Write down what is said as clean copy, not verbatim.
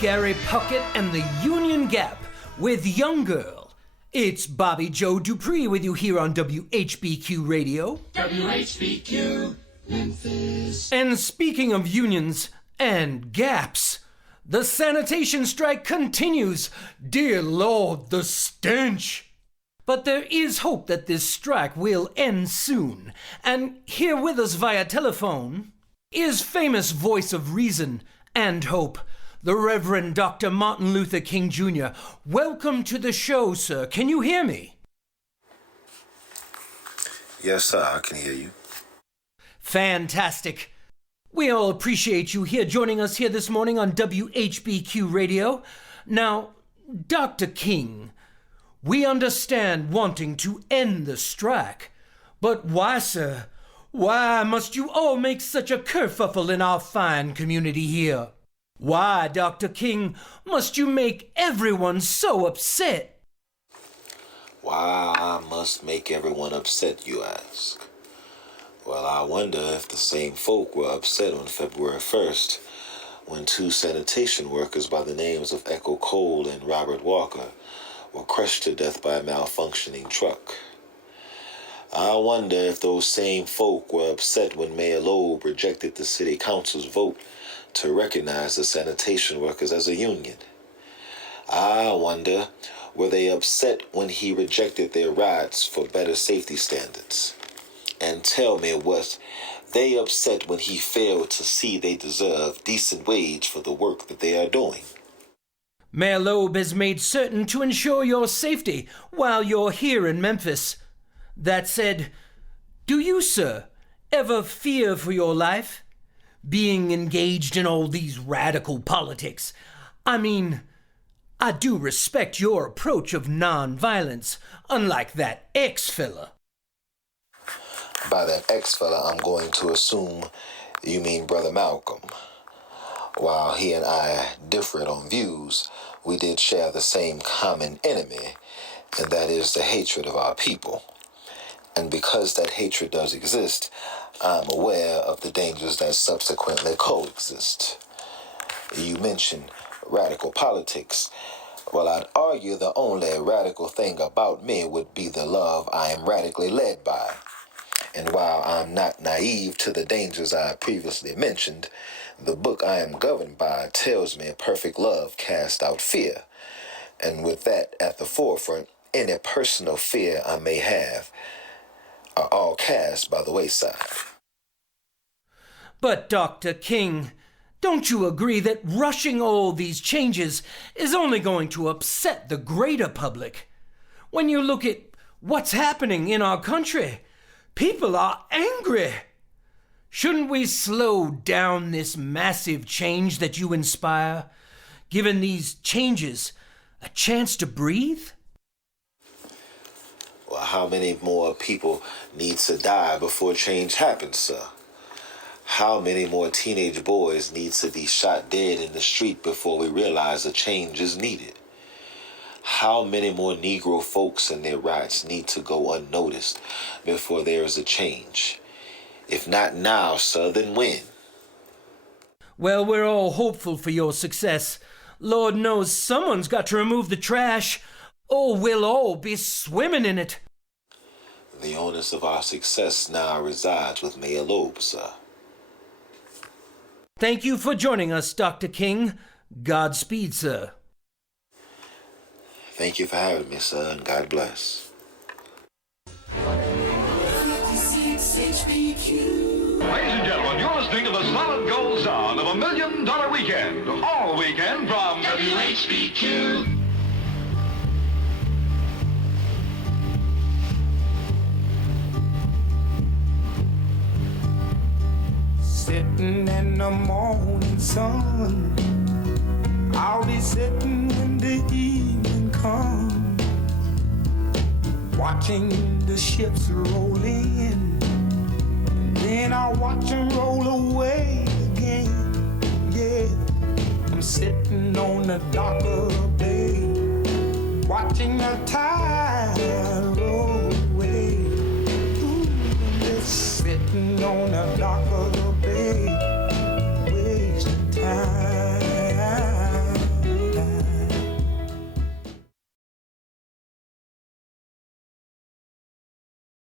Gary Puckett and the Union Gap with Young Girl. It's Bobby Joe Dupree with you here on WHBQ Radio. WHBQ, Memphis. And speaking of unions and gaps, the sanitation strike continues. Dear Lord, the stench. But there is hope that this strike will end soon. And here with us via telephone is famous voice of reason and hope, the Reverend Dr. Martin Luther King Jr. Welcome to the show, sir. Can you hear me? Yes, sir, I can hear you. Fantastic. We all appreciate you here joining us here this morning on WHBQ Radio. Now, Dr. King, we understand wanting to end the strike, but why, sir? Why must you all make such a kerfuffle in our fine community here? Why, Dr. King, must you make everyone so upset? Why I must make everyone upset, you ask? Well, I wonder if the same folk were upset on February 1st when two sanitation workers by the names of Echo Cole and Robert Walker were crushed to death by a malfunctioning truck. I wonder if those same folk were upset when Mayor Loeb rejected the city council's vote to recognize the sanitation workers as a union. I wonder, were they upset when he rejected their rights for better safety standards? And tell me, was they upset when he failed to see they deserve decent wage for the work that they are doing? Mayor Loeb has made certain to ensure your safety while you're here in Memphis. That said, do you, sir, ever fear for your life? Being engaged in all these radical politics. I mean, I do respect your approach of non-violence, unlike that ex-fella. By that ex-fella, I'm going to assume you mean Brother Malcolm. While he and I differed on views, we did share the same common enemy, and that is the hatred of our people. And because that hatred does exist, I'm aware of the dangers that subsequently coexist. You mentioned radical politics. Well, I'd argue the only radical thing about me would be the love I am radically led by. And while I'm not naive to the dangers I previously mentioned, the book I am governed by tells me perfect love casts out fear. And with that at the forefront, any personal fear I may have are all cast by the wayside. But, Dr. King, don't you agree that rushing all these changes is only going to upset the greater public? When you look at what's happening in our country, people are angry. Shouldn't we slow down this massive change that you inspire, giving these changes a chance to breathe? Well, how many more people need to die before change happens, sir? How many more teenage boys need to be shot dead in the street before we realize a change is needed? How many more Negro folks and their rights need to go unnoticed before there is a change? If not now, sir, then when? Well, we're all hopeful for your success. Lord knows someone's got to remove the trash, or we'll all be swimming in it. The onus of our success now resides with Mayor Loeb, sir. Thank you for joining us, Dr. King. Godspeed, sir. Thank you for having me, sir, and God bless. Ladies and gentlemen, you're listening to the solid gold sound of $1 Million Weekend. All weekend from WHBQ. Sitting in the morning sun, I'll be sitting when the evening comes, watching the ships roll in, and then I'll watch them roll away again. Yeah, I'm sitting on the dock of the bay, watching the tide roll away. Ooh, I'm just sitting on the dock of the